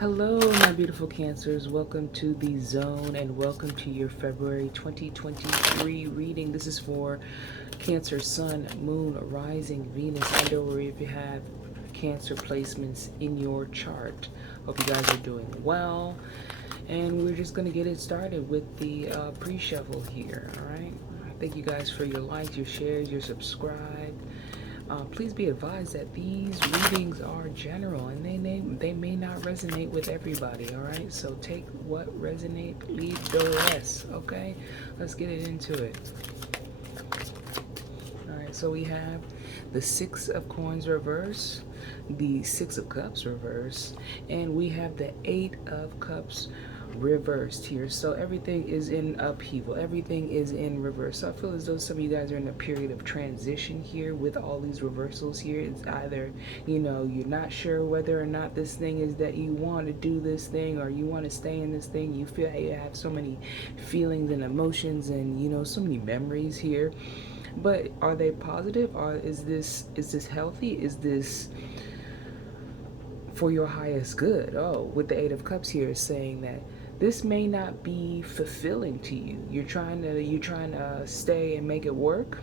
Hello, my beautiful Cancers. Welcome to the zone and welcome to your February 2023 reading. This is for Cancer, Sun, Moon, Rising, Venus, and or if you have Cancer placements in your chart. Hope you guys are doing well. And we're just going to get it started with the pre-shuffle here, all right? Thank you guys for your likes, your shares, your subscribe. Please be advised that these readings are general and they may not resonate with everybody, all right? So take what resonates, leave the rest, okay? Let's get it into it. All right, so we have the Six of Coins reverse, the Six of Cups reverse, and we have the Eight of Cups reversed here. So everything is in upheaval, everything is in reverse. So I feel as though some of you guys are in a period of transition here with all these reversals here. It's either, you're not sure whether or not this thing is that you want to do this thing or you want to stay in this thing. You feel you have so many feelings and emotions and so many memories here. But are they positive? Or is this healthy? Is this for your highest good? Oh, with the Eight of Cups here is saying that this may not be fulfilling to you. You're trying to stay and make it work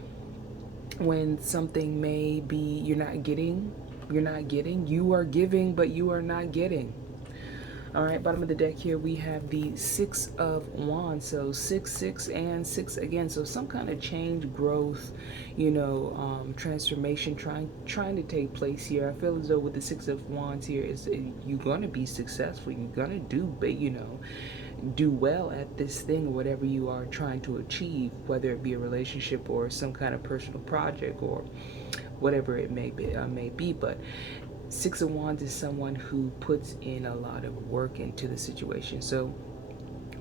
when something may be you're not getting. You are giving, but you are not getting. All right, bottom of the deck here, we have the Six of Wands. So 6, 6, and 6 again. So some kind of change, growth, transformation trying to take place here. I feel as though with the Six of Wands here, you're going to be successful. You're going to do well at this thing or whatever you are trying to achieve, whether it be a relationship or some kind of personal project or whatever it may be. But Six of Wands is someone who puts in a lot of work into the situation. So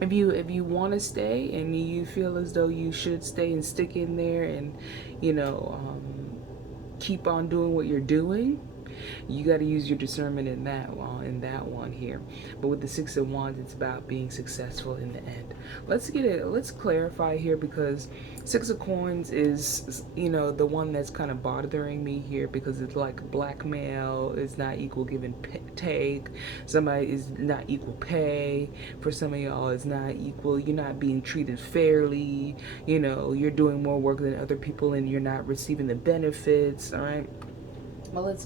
if you want to stay and you feel as though you should stay and stick in there and keep on doing what you're doing, you got to use your discernment in that one here. But with the Six of Wands, it's about being successful in the end. Let's clarify here, because Six of Coins is the one that's kind of bothering me here, because it's like blackmail. It's not equal give and take. Somebody is not equal pay. For some of y'all, it's not equal. You're not being treated fairly. You're doing more work than other people and you're not receiving the benefits. All right. Well, let's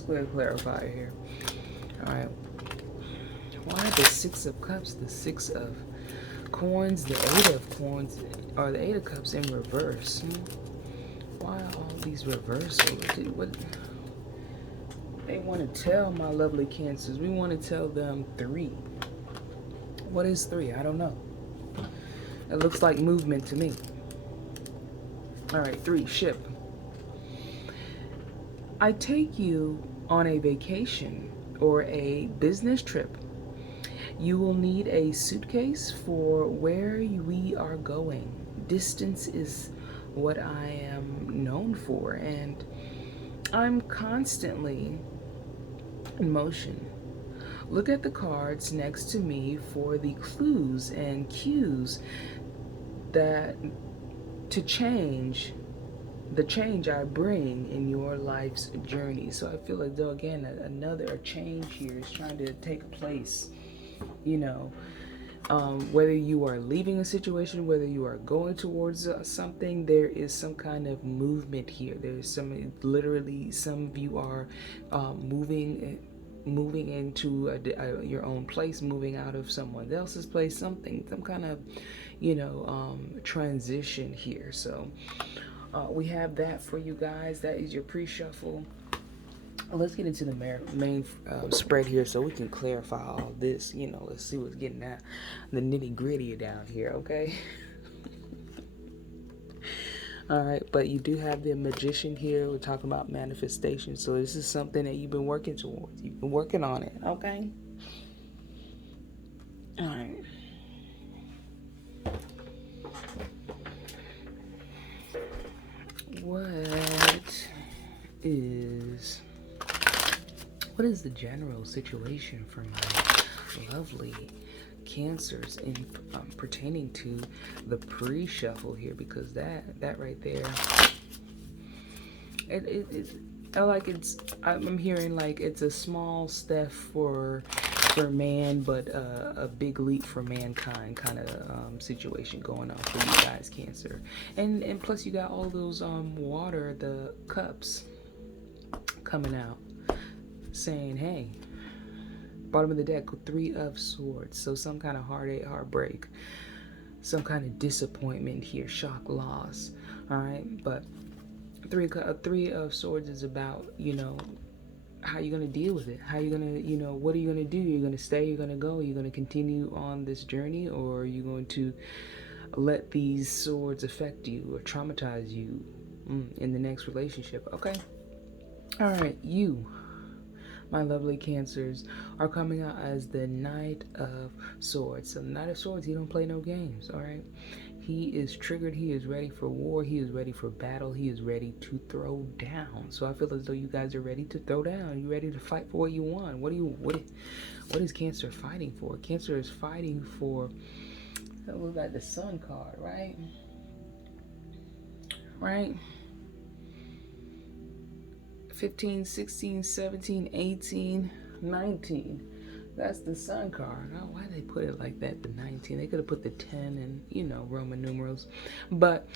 go to clarify here. All right. Why the Six of Cups, the Six of Coins, the Eight of Coins, or the Eight of Cups in reverse? Why all these reversals? What they want to tell my lovely Cancers? We want to tell them 3. What is 3? I don't know. It looks like movement to me. All right, 3, ship. I take you on a vacation or a business trip. You will need a suitcase for where we are going. Distance is what I am known for, and I'm constantly in motion. Look at the cards next to me for the clues and cues that to change the change I bring in your life's journey. So I feel like, though, again, another change here is trying to take place. Whether you are leaving a situation, whether you are going towards something, there is some kind of movement here. There's literally, some of you are moving into your own place, moving out of someone else's place, some kind of transition here. So we have that for you guys. That is your pre-shuffle. Let's get into the main spread here so we can clarify all this. Let's see what's getting at the nitty-gritty down here, okay? All right, but you do have the Magician here. We're talking about manifestation. So this is something that you've been working towards. You've been working on it, okay? All right. What is the general situation for my lovely Cancers in pertaining to the pre-shuffle here? Because that right there, I'm hearing like it's a small step for for man, but a big leap for mankind kind of situation going on for you guys, Cancer. And plus you got all those water, the cups coming out saying, hey, bottom of the deck, 3 of Swords. So some kind of heartache, heartbreak, some kind of disappointment here, shock, loss. All right, but three of Swords is about, you know, how you're going to deal with it. How you're going to, you know, what are you going to do? You're going to stay, you're going to go, you're going to continue on this journey, or are you going to let these swords affect you or traumatize you in the next relationship? Okay. All right, you, my lovely Cancers, are coming out as the Knight of Swords. So the Knight of Swords, he don't play no games, all right? He is triggered. He is ready for war. He is ready for battle. He is ready to throw down. So I feel as though you guys are ready to throw down. You're ready to fight for what you want. What is Cancer fighting for? Cancer is fighting for, we got the Sun card, right? Right? 15, 16, 17, 18, 19. That's the Sun card. Oh, why they put it like that, the 19? They could have put the 10 and, you know, Roman numerals. But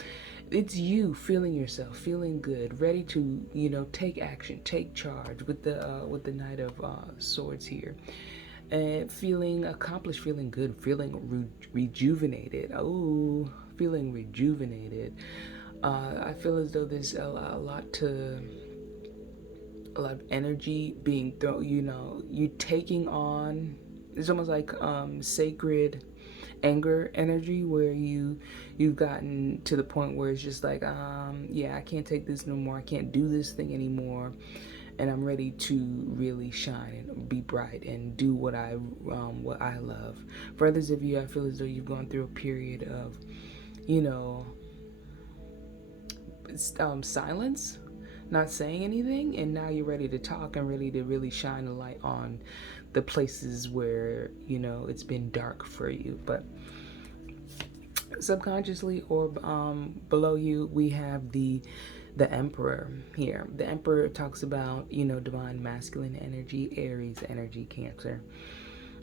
it's you feeling yourself, feeling good, ready to, you know, take action, take charge with the Knight of Swords here. And feeling accomplished, feeling good, feeling rejuvenated. Oh, feeling rejuvenated. I feel as though there's a lot of energy being thrown, you know, you taking on, it's almost like sacred anger energy, where you've gotten to the point where it's just like, yeah, I can't take this no more, I can't do this thing anymore, and I'm ready to really shine and be bright and do what I love. For others of you, I feel as though you've gone through a period of, you know, silence, not saying anything, and now you're ready to talk and ready to really shine a light on the places where, you know, it's been dark for you. But subconsciously or below you, we have the Emperor here. The Emperor talks about, you know, divine masculine energy, Aries energy, Cancer,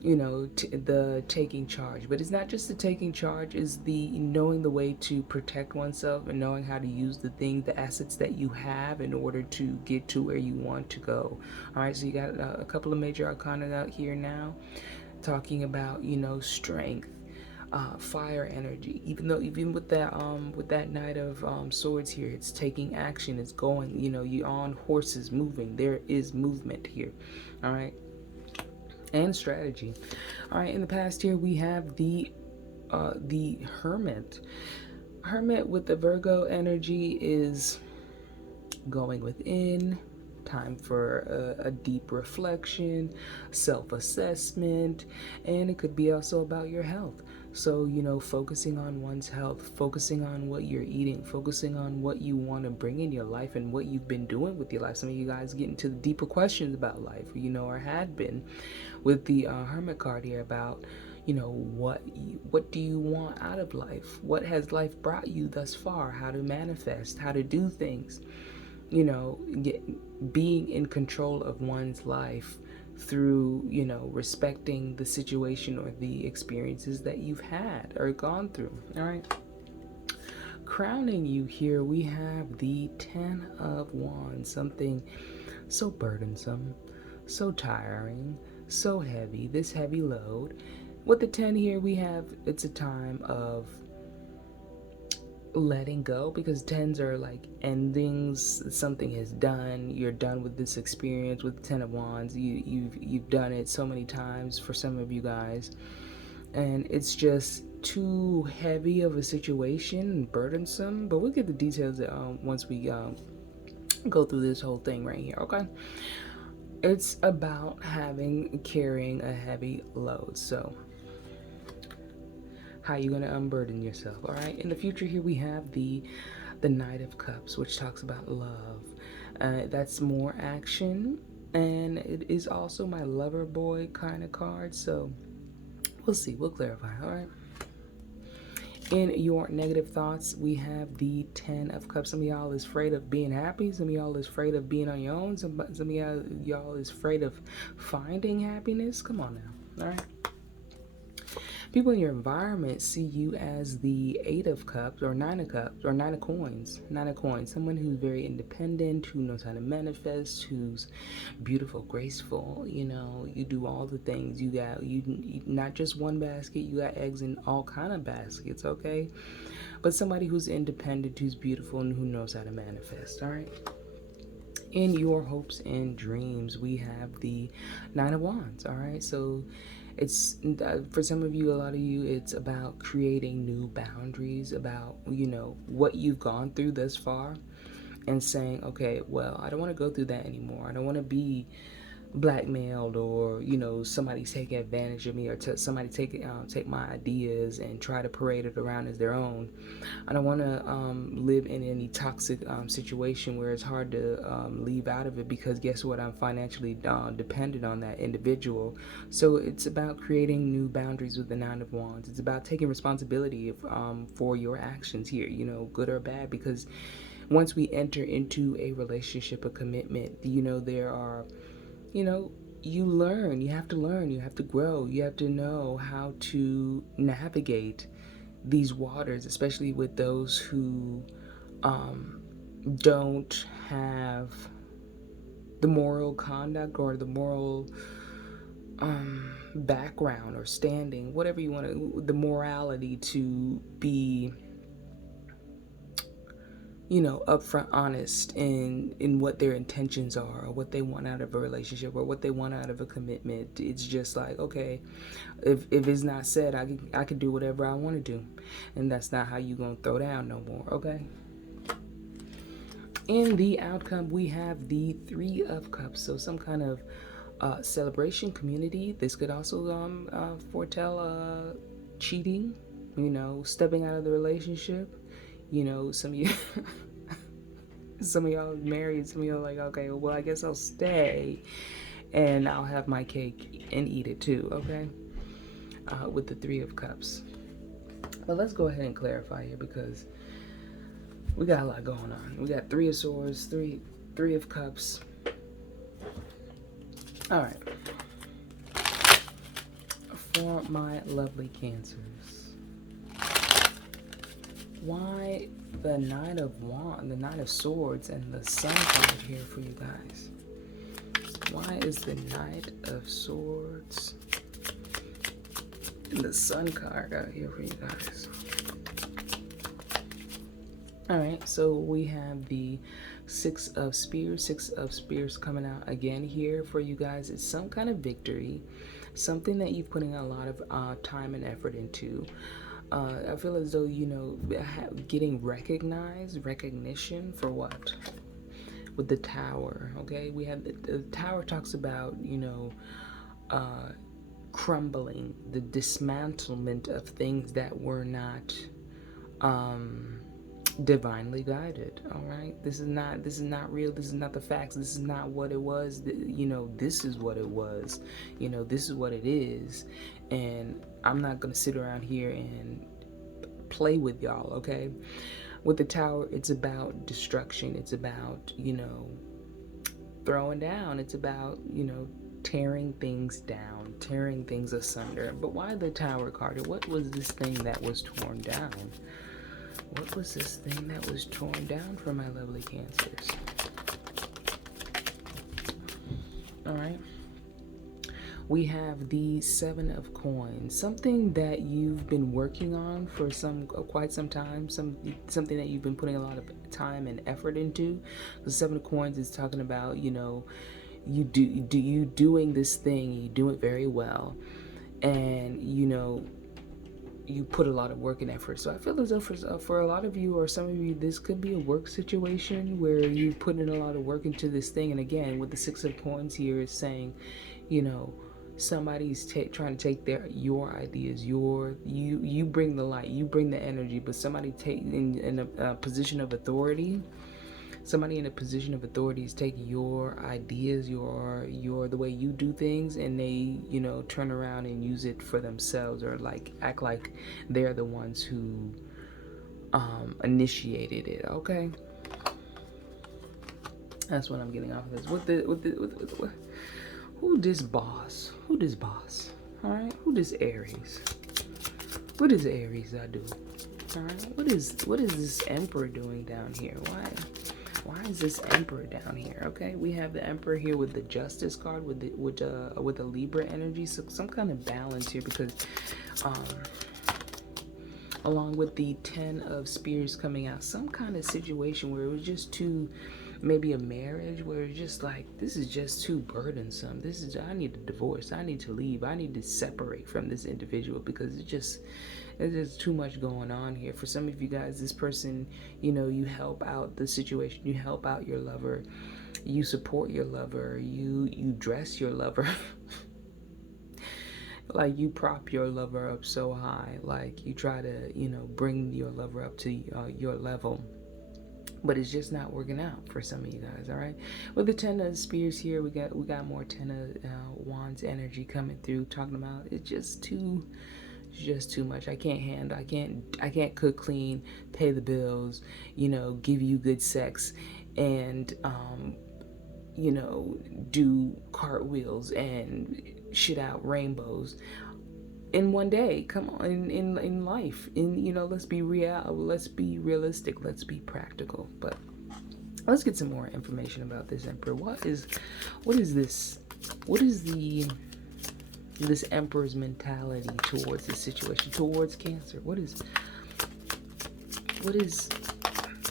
you know, the taking charge. But it's not just the taking charge, it's the knowing the way to protect oneself and knowing how to use the assets that you have in order to get to where you want to go. All right, so you got a couple of major arcana out here now talking about, you know, strength, fire energy. Even with that Knight of Swords here, it's taking action, it's going, you know, you're on horses moving. There is movement here. All right, and strategy. All right, in the past here we have the Hermit. Hermit with the Virgo energy is going within, time for a deep reflection, self-assessment, and it could be also about your health. So, you know, focusing on one's health, focusing on what you're eating, focusing on what you want to bring in your life and what you've been doing with your life. Some of you guys get into the deeper questions about life, you know, or had been with the Hermit card here about, you know, what do you want out of life? What has life brought you thus far? How to manifest, how to do things, you know, being in control of one's life through, you know, respecting the situation or the experiences that you've had or gone through. All right, crowning you here, we have the 10 of Wands, something so burdensome, so tiring, so heavy, this heavy load. With the 10 here, we have, it's a time of letting go, because 10s are like endings. Something is done, you're done with this experience. With the 10 of Wands, you've done it so many times for some of you guys, and it's just too heavy of a situation and burdensome. But we'll get the details once we go through this whole thing right here. Okay, it's about carrying a heavy load. So how you gonna unburden yourself? All right, in the future here we have the Knight of Cups, which talks about love. That's more action, and it is also my lover boy kind of card. So we'll see, we'll clarify. All right, in your negative thoughts, we have the 10 of Cups. Some of y'all is afraid of being happy. Some of y'all is afraid of being on your own. Some of y'all is afraid of finding happiness. Come on now. All right. People in your environment see you as the Eight of Cups or Nine of Cups or Nine of Coins. Nine of Coins. Someone who's very independent, who knows how to manifest, who's beautiful, graceful. You know, you do all the things. You not just one basket. You got eggs in all kind of baskets. Okay, but somebody who's independent, who's beautiful, and who knows how to manifest. All right. In your hopes and dreams, we have the Nine of Wands. All right, so it's for some of you, a lot of you, it's about creating new boundaries about, you know, what you've gone through thus far, and saying, okay, well, I don't want to go through that anymore. I don't want to be blackmailed, or, you know, somebody taking advantage of me, or somebody take my ideas and try to parade it around as their own. I don't want to live in any toxic situation where it's hard to leave out of it, because guess what, I'm financially dependent on that individual. So it's about creating new boundaries with the Nine of Wands. It's about taking responsibility for your actions here, you know, good or bad, because once we enter into a relationship, a commitment, you know, there are, you know, you have to learn, you have to grow, you have to know how to navigate these waters, especially with those who don't have the moral conduct or the moral background or standing, whatever you want to, the morality to be, you know, upfront, honest in what their intentions are, or what they want out of a relationship, or what they want out of a commitment. It's just like, okay, if it's not said, I can do whatever I want to do, and that's not how you gonna throw down no more. Okay. In the outcome, we have the Three of Cups. So some kind of celebration, community. This could also foretell cheating, you know, stepping out of the relationship. You know, some of you, some of y'all married, some of y'all like, okay, well, I guess I'll stay and I'll have my cake and eat it too, okay? With the Three of Cups. But let's go ahead and clarify here, because we got a lot going on. We got Three of Swords, Three of Cups. All right. For my lovely Cancers, why the Nine of Wands, the Nine of Swords, and the Sun card here for you guys? Why is the Knight of Swords and the Sun card out here for you guys? All right, so we have the Six of Spears coming out again here for you guys. It's some kind of victory, something that you're putting a lot of time and effort into. I feel as though, you know, getting recognition for what? With the Tower, okay? We have the Tower talks about, you know, crumbling, the dismantlement of things that were not divinely guided. All right, this is not real. This is not the facts. This is not what it was. You know, this is what it was. You know, this is what it is, and I'm not gonna sit around here and play with y'all. Okay, with the Tower, it's about destruction. It's about, you know, throwing down. It's about, you know, tearing things down, tearing things asunder. But why the Tower card? What was this thing that was torn down? What was this thing that was torn down for my lovely Cancers? All right. We have the Seven of Coins, something that you've been working on for quite some time, something that you've been putting a lot of time and effort into. The Seven of Coins is talking about, you know, you doing this thing, you do it very well, and, you know, you put a lot of work and effort. So I feel as though for a lot of you, or some of you, this could be a work situation where you put in a lot of work into this thing. And again, with the Six of Coins here, is saying, you know, somebody's trying to take your ideas, you bring the light, you bring the energy, but somebody in a position of authority. Somebody in a position of authority is taking your ideas, your the way you do things, and they, you know, turn around and use it for themselves, or like act like they're the ones who initiated it. Okay, that's what I'm getting off of this. Who this boss? All right, who does Aries? What does Aries do? All right, what is this Emperor doing down here? Why is this Emperor down here? Okay, we have the Emperor here with the Justice card with the Libra energy, so some kind of balance here because along with the 10 of Spears coming out, some kind of situation where it was just too, maybe a marriage where it's just like, this is just too burdensome. I need a divorce. I need to leave. I need to separate from this individual because it's just too much going on here. For some of you guys, this person, you help out the situation. You help out your lover. You support your lover. You dress your lover. Like you prop your lover up so high. Like you try to, bring your lover up to your level. But it's just not working out for some of you guys, all right? With the 10 of Spears here, we got more 10 of Wands energy coming through, talking about it's just too much. I can't cook, clean, pay the bills, give you good sex, and do cartwheels and shit out rainbows in one day. Come on, in life, let's be realistic, let's be practical. But let's get some more information about this Emperor. What is this Emperor's mentality towards this situation, towards Cancer? What is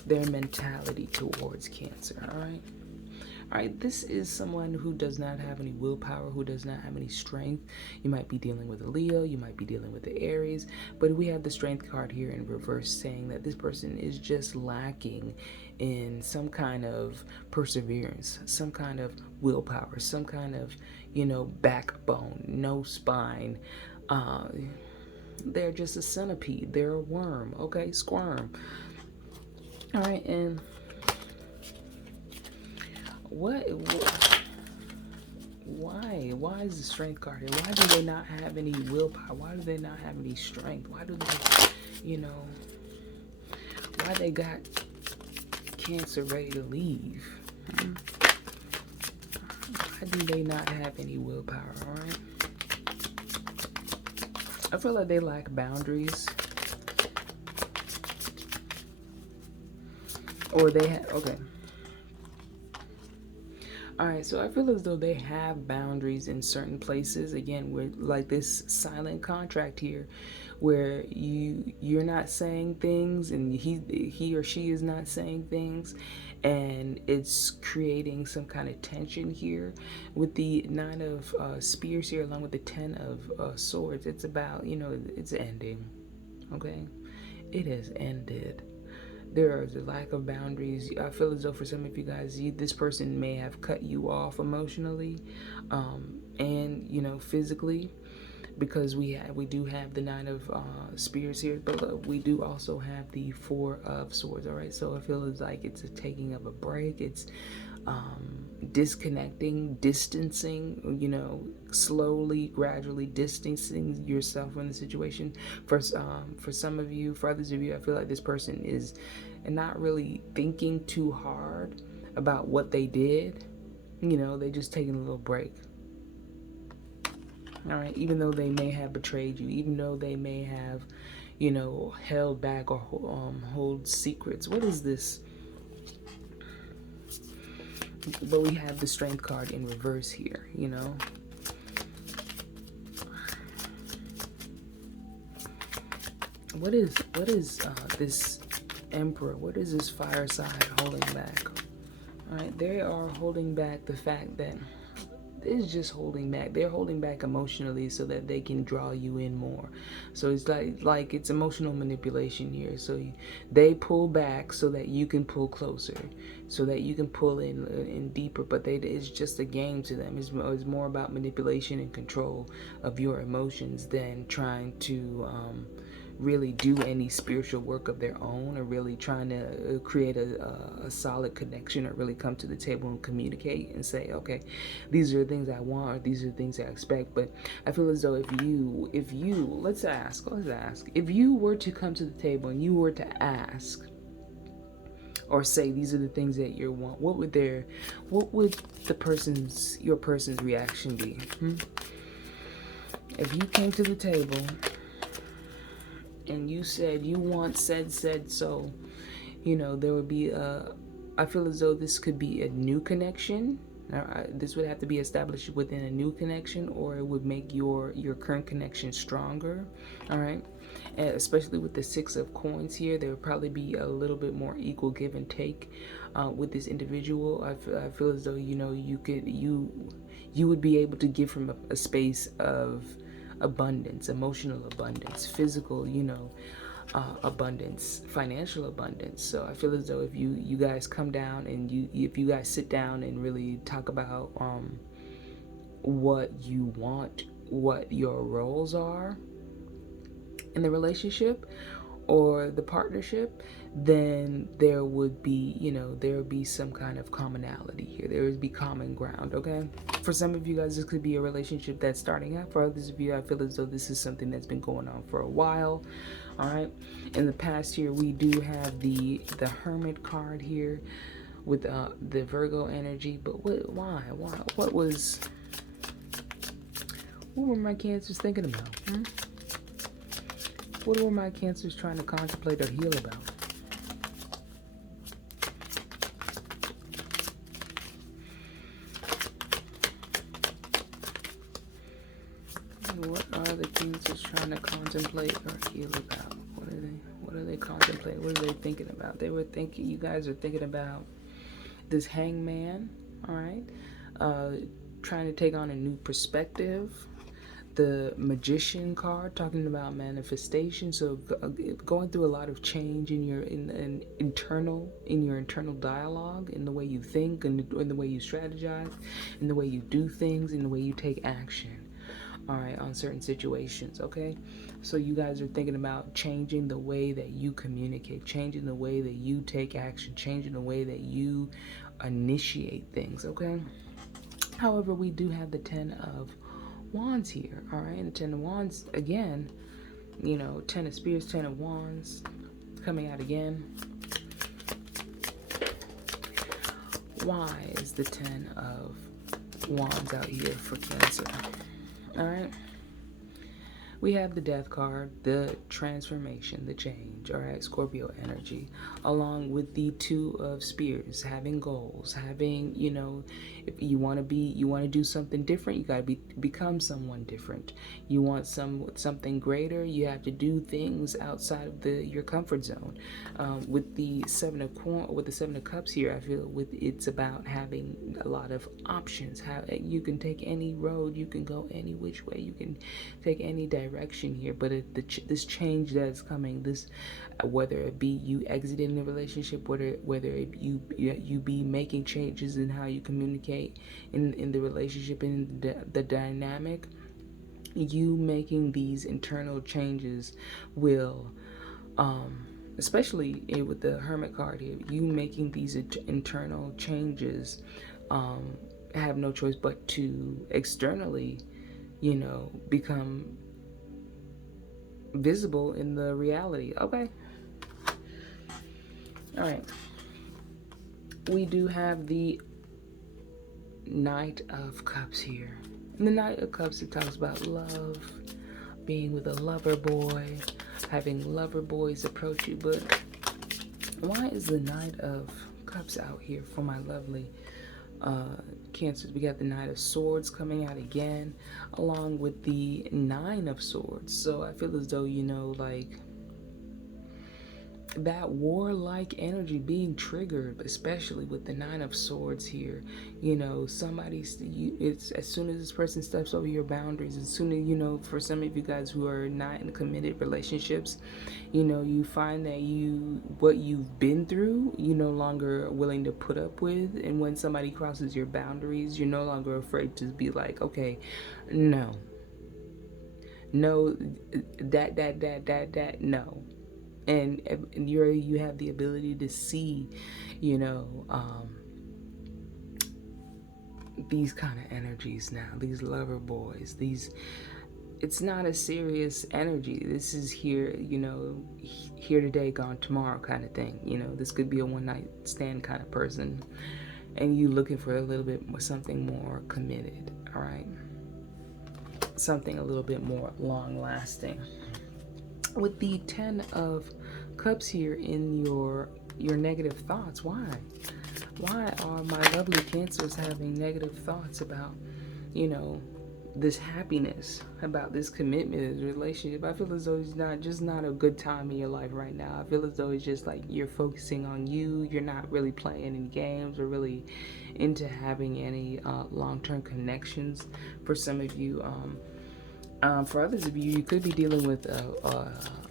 their mentality towards Cancer? All right, this is someone who does not have any willpower, who does not have any strength. You might be dealing with a Leo, you might be dealing with the Aries, but we have the Strength card here in reverse saying that this person is just lacking in some kind of perseverance, some kind of willpower, some kind of, backbone, no spine. They're just a centipede. They're a worm, okay? Squirm. All right, and why is the Strength card here? Why do they not have any willpower? Why do they not have any strength? Why do they, why they got Cancer ready to leave? Why do they not have any willpower? All right, I feel like they lack boundaries, or they have, okay. All right, so I feel as though they have boundaries in certain places. Again, with like this silent contract here, where you're not saying things, and he or she is not saying things, and it's creating some kind of tension here. With the 9 of Spears here, along with the 10 of Swords, it's about, it's ending. Okay, it has ended. There is a lack of boundaries. I feel as though for some of you guys, this person may have cut you off emotionally, and physically, because we do have the 9 of Spears here, but we do also have the 4 of Swords. All right, so I feel it's like it's a taking of a break. It's disconnecting, distancing, slowly, gradually distancing yourself from the situation. For some of you, for others of you, I feel like this person is not really thinking too hard about what they did. They just taking a little break. All right, even though they may have betrayed you, even though they may have, held back or hold secrets. What is this? But we have the Strength card in reverse here, What is this Emperor? What is this fire sign holding back? All right, they are holding back the fact that it's just holding back. They're holding back emotionally so that they can draw you in more. So it's like it's emotional manipulation here. So they pull back so that you can pull closer, so that you can pull in deeper. But it's just a game to them. It's more about manipulation and control of your emotions than trying to really do any spiritual work of their own, or really trying to create a solid connection, or really come to the table and communicate and say, okay, these are the things I want, or these are the things I expect. But I feel as though if you let's ask, if you were to come to the table and you were to ask or say these are the things that you want, what would your person's reaction be? If you came to the table and you said you want said so, there would be I feel as though this could be a new connection. This would have to be established within a new connection, or it would make your current connection stronger. All right, and especially with the Six of Coins here, there would probably be a little bit more equal give and take with this individual. I feel as though you would be able to give from a space of abundance, emotional abundance, physical, abundance, financial abundance. So I feel as though if you guys come down and if you guys sit down and really talk about what you want, what your roles are in the relationship or the partnership, then there would be, there would be some kind of commonality here. There would be common ground, okay? For some of you guys, this could be a relationship that's starting out. For others of you, I feel as though this is something that's been going on for a while, all right? In the past year, we do have the Hermit card here with the Virgo energy, but why? What were my Cancers thinking about? What were my Cancers trying to contemplate or heal about? What are the Cancers trying to contemplate or heal about? What are they contemplating? What are they thinking about? You guys are thinking about this Hangman, all right? Trying to take on a new perspective. The Magician card, talking about manifestation. So going through a lot of change in your internal dialogue, in the way you think, and in the way you strategize, in the way you do things, in the way you take action, all right, on certain situations. Okay, so you guys are thinking about changing the way that you communicate, changing the way that you take action, changing the way that you initiate things. Okay, however, we do have the Ten of Wands here, all right? And the Ten of Wands, again, Ten of Spears, Ten of Wands, coming out again. Why is the Ten of Wands out here for Cancer? All right? We have the Death card, the transformation, the change, all right? Scorpio energy, along with the Two of Spears, having goals, having, if you want to do something different, you got to become someone different. You want something greater, you have to do things outside of your comfort zone. With the Seven of Cups here, I feel it's about having a lot of options. You can take any road, you can go any which way, you can take any direction here, but this change that's coming, whether it be you exiting the relationship, whether you be making changes in how you communicate in the relationship, in the dynamic, you making these internal changes will, especially with the Hermit card here, you making these internal changes, have no choice but to externally, become visible in the reality. Okay. All right. We do have the Knight of Cups here. In the Knight of Cups, it talks about love, being with a lover boy, having lover boys approach you. But why is the Knight of Cups out here for my lovely Cancers? We got the Knight of Swords coming out again, along with the Nine of Swords. So I feel as though, like that warlike energy being triggered, especially with the Nine of Swords here. It's as soon as this person steps over your boundaries, as soon as, for some of you guys who are not in committed relationships, you find that what you've been through, you're no longer willing to put up with. And when somebody crosses your boundaries, you're no longer afraid to be like, okay, no, that, no. And you have the ability to see, these kind of energies now, these lover boys, it's not a serious energy. This is here, here today, gone tomorrow kind of thing. This could be a one night stand kind of person, and you looking for a little bit more, something more committed. All right. something a little bit more long lasting. With the 10 of Cups here in your negative thoughts, why are my lovely Cancers having negative thoughts about, you know, this happiness, about this commitment, this relationship? I feel as though it's not a good time in your life right now. I feel as though it's just like you're focusing on you. You're not really playing any games or really into having any long-term connections. For some of you, for others of you, you could be dealing with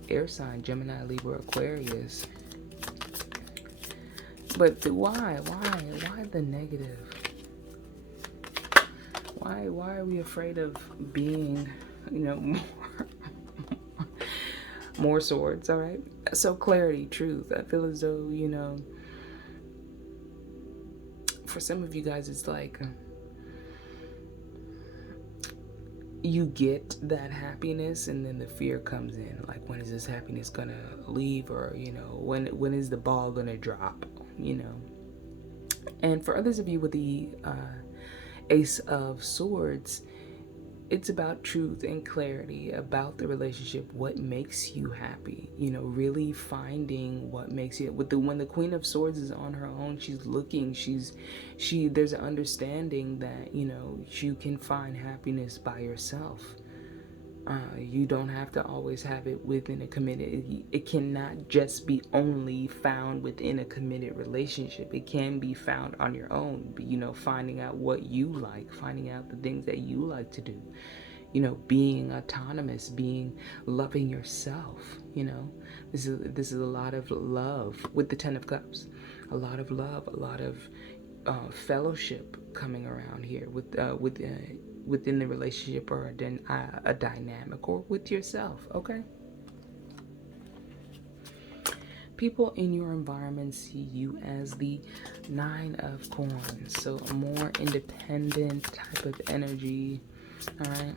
air sign, Gemini, Libra, Aquarius. But why the negative? Why are we afraid of being, more swords? All right. So clarity, truth. I feel as though, for some of you guys, it's like you get that happiness and then the fear comes in. Like, when is this happiness gonna leave? Or, when is the ball gonna drop? And for others of you with the Ace of Swords, it's about truth and clarity about the relationship, what makes you happy, really finding what makes you. When the Queen of Swords is on her own, she's looking, there's an understanding that, you can find happiness by yourself. You don't have to always have it within a committed. It cannot just be only found within a committed relationship. It can be found on your own. Finding out what you like, finding out the things that you like to do. Being autonomous, loving yourself. This is a lot of love with the 10 of Cups. A lot of love, a lot of fellowship coming around here within the relationship, or a dynamic, or with yourself. Okay. People in your environment see you as the 9 of Coins, so a more independent type of energy. All right.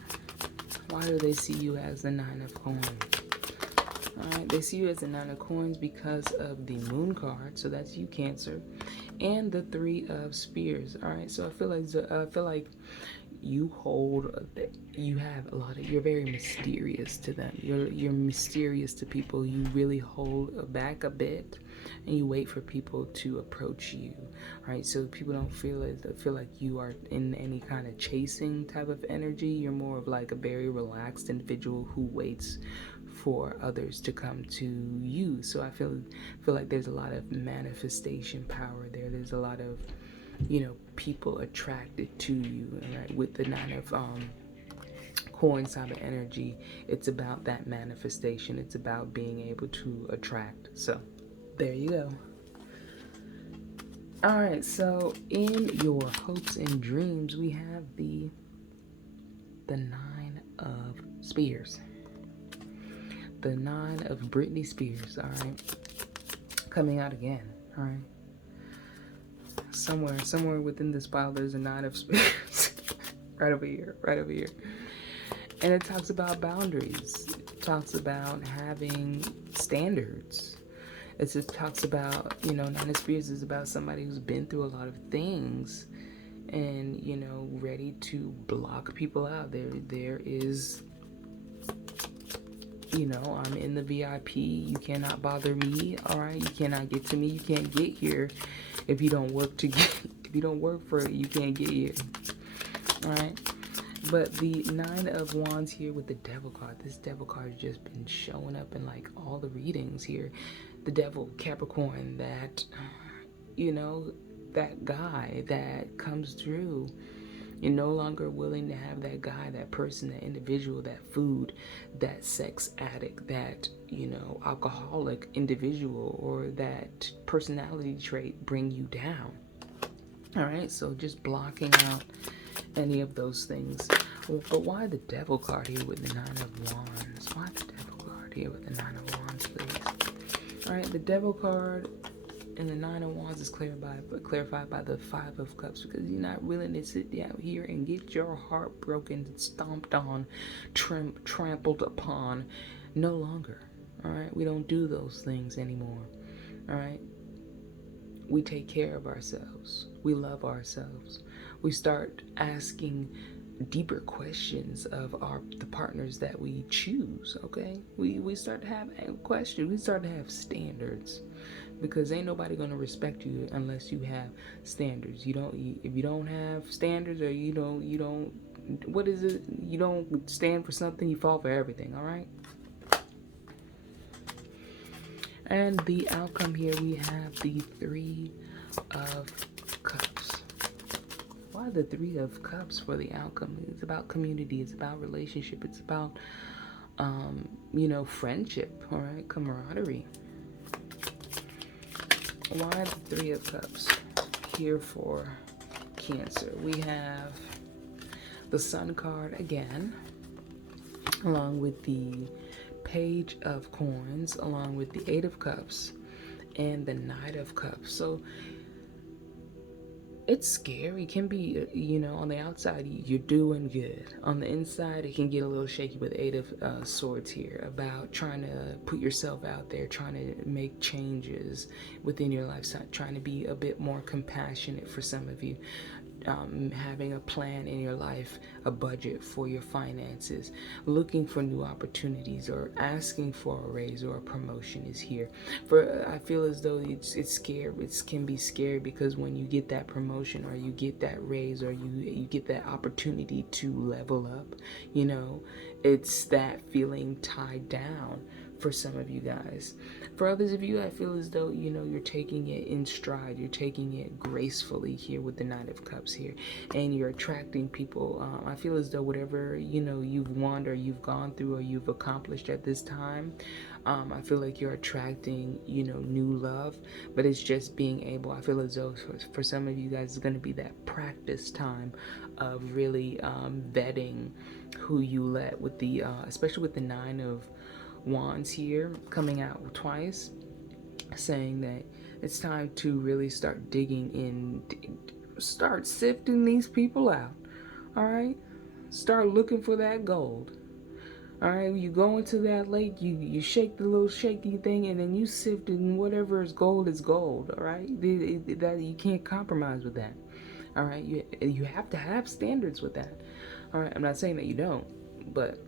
Why do they see you as the 9 of Coins? All right, they see you as the 9 of Coins because of the Moon card, so that's you, Cancer, and the 3 of Spears. All right, so I feel like you're very mysterious to them. You're mysterious to people. You really hold back a bit, and you wait for people to approach you. All right, so people don't feel like you are in any kind of chasing type of energy. You're more of like a very relaxed individual who waits for others to come to you. So I feel like there's a lot of manifestation power there. There's a lot of people attracted to you. Right? With the 9 of Coins type of energy, it's about that manifestation. It's about being able to attract. So there you go. All right, so in your hopes and dreams, we have the 9 of Spears. The 9 of Britney Spears, all right? Coming out again, all right? Somewhere within this pile, there's a 9 of Spears. right over here. And it talks about boundaries. It talks about having standards. It just talks about, 9 of Spears is about somebody who's been through a lot of things and, ready to block people out. There is, I'm in the VIP. You cannot bother me, all right? You cannot get to me. You can't get here if you don't work if you don't work for it, you can't get here, all right? But the 9 of Wands here with the Devil card. This Devil card has just been showing up in like all the readings here. The Devil, Capricorn, that, that guy that comes through. You're no longer willing to have that guy, that person, that individual, that food, that sex addict, that, alcoholic individual, or that personality trait bring you down. All right, so just blocking out any of those things. But why the Devil card here with the 9 of Wands? Why the Devil card here with the 9 of Wands, please? All right, the Devil card and the 9 of Wands is clarified by the 5 of Cups, because you're not willing to sit down here and get your heart broken, stomped on, trampled upon. No longer. All right, we don't do those things anymore. All right, we take care of ourselves. We love ourselves. We start asking deeper questions of the partners that we choose. Okay, we start to have questions. We start to have standards, because ain't nobody gonna respect you unless you have standards. If you don't have standards, or you don't what is it, you don't stand for something, you fall for everything. All right. And the outcome here, we have the Three of Cups. Why the Three of Cups for the outcome? It's about community, it's about relationship, it's about friendship, all right, camaraderie. Why the Three of Cups here for Cancer? We have the Sun card again, along with the Page of Coins, along with the Eight of Cups, and the Knight of Cups. So it's scary. It can be, on the outside, you're doing good. On the inside, it can get a little shaky with Eight of Swords here, about trying to put yourself out there, trying to make changes within your lifestyle, trying to be a bit more compassionate for some of you. Having a plan in your life, a budget for your finances, looking for new opportunities, or asking for a raise or a promotion is here. I feel as though it's scary. It can be scary, because when you get that promotion, or you get that raise, or you get that opportunity to level up, it's that feeling tied down for some of you guys. For others of you, I feel as though, you're taking it in stride. You're taking it gracefully here with the Knight of Cups here. And you're attracting people. I feel as though whatever, you've won, or you've gone through, or you've accomplished at this time, I feel like you're attracting, new love. But it's just being able, I feel as though for some of you guys, it's going to be that practice time of really vetting who you let, with the, especially with the Nine of Wands here coming out twice, saying that it's time to really start digging in, start sifting these people out. All right, start looking for that gold. All right, you go into that lake, you shake the little shaky thing, and then you sift it, and whatever is gold is gold. All right, that you can't compromise with that. All right, you have to have standards with that. All right, I'm not saying that you don't, but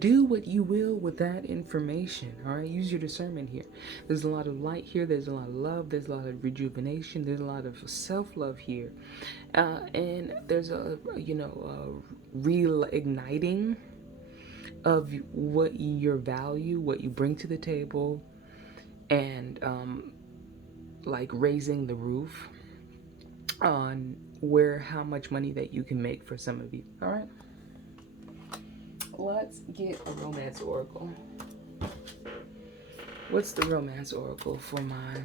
do what you will with that information. All right, use your discernment here. There's a lot of light here, there's a lot of love, there's a lot of rejuvenation, there's a lot of self-love here, and there's a real igniting of what your value, what you bring to the table, and like raising the roof on how much money that you can make for some of you. All right, let's get a romance oracle. What's the romance oracle for my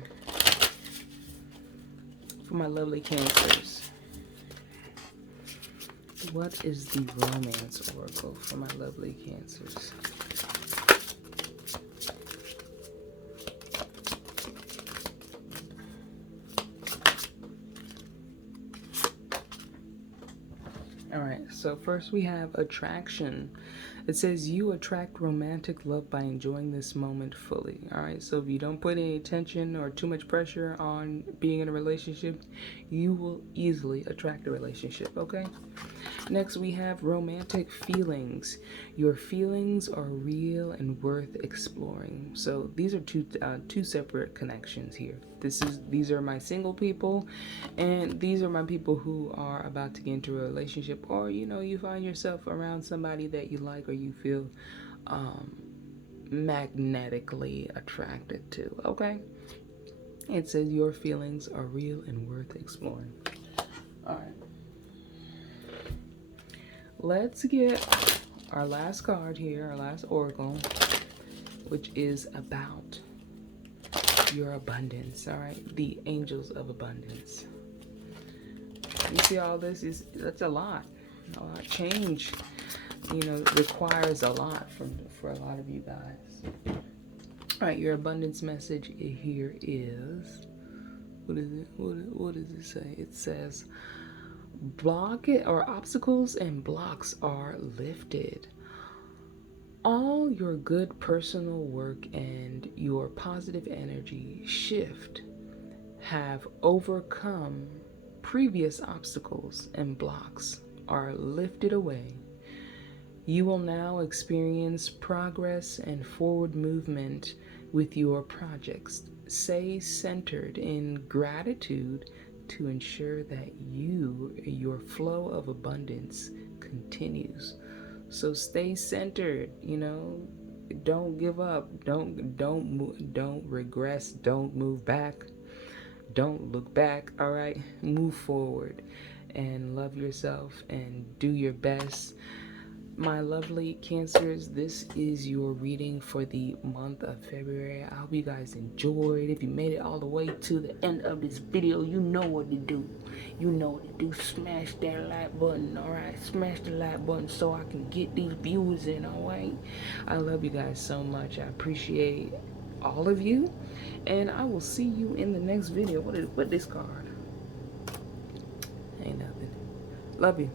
lovely Cancers? What is the romance oracle for my lovely Cancers? All right, so first we have attraction. It says you attract romantic love by enjoying this moment fully. All right, so if you don't put any tension or too much pressure on being in a relationship, you will easily attract a relationship, okay? Next, we have romantic feelings. Your feelings are real and worth exploring. So these are two separate connections here. These are my single people, and these are my people who are about to get into a relationship, or you find yourself around somebody that you like, or you feel magnetically attracted to. Okay, it says your feelings are real and worth exploring. All right. Let's get our last card here, our last oracle, which is about your abundance. All right, the angels of abundance. You see all this that's a lot. A lot. Change, requires a lot for a lot of you guys. All right, your abundance message here is, what is it? What does it say? It says, obstacles and blocks are lifted. All your good personal work and your positive energy shift have overcome previous obstacles, and blocks are lifted away. You will now experience progress and forward movement with your projects. Stay centered in gratitude to ensure that your flow of abundance continues. So stay centered, don't give up, don't regress, don't move back, don't look back. All right, move forward and love yourself and do your best. My lovely Cancers, this is your reading for the month of February. I hope you guys enjoyed. If you made it all the way to the end of this video, you know what to do. You know what to do. Smash that like button, alright? Smash the like button so I can get these views in, alright? I love you guys so much. I appreciate all of you. And I will see you in the next video. What this card? Ain't nothing. Love you.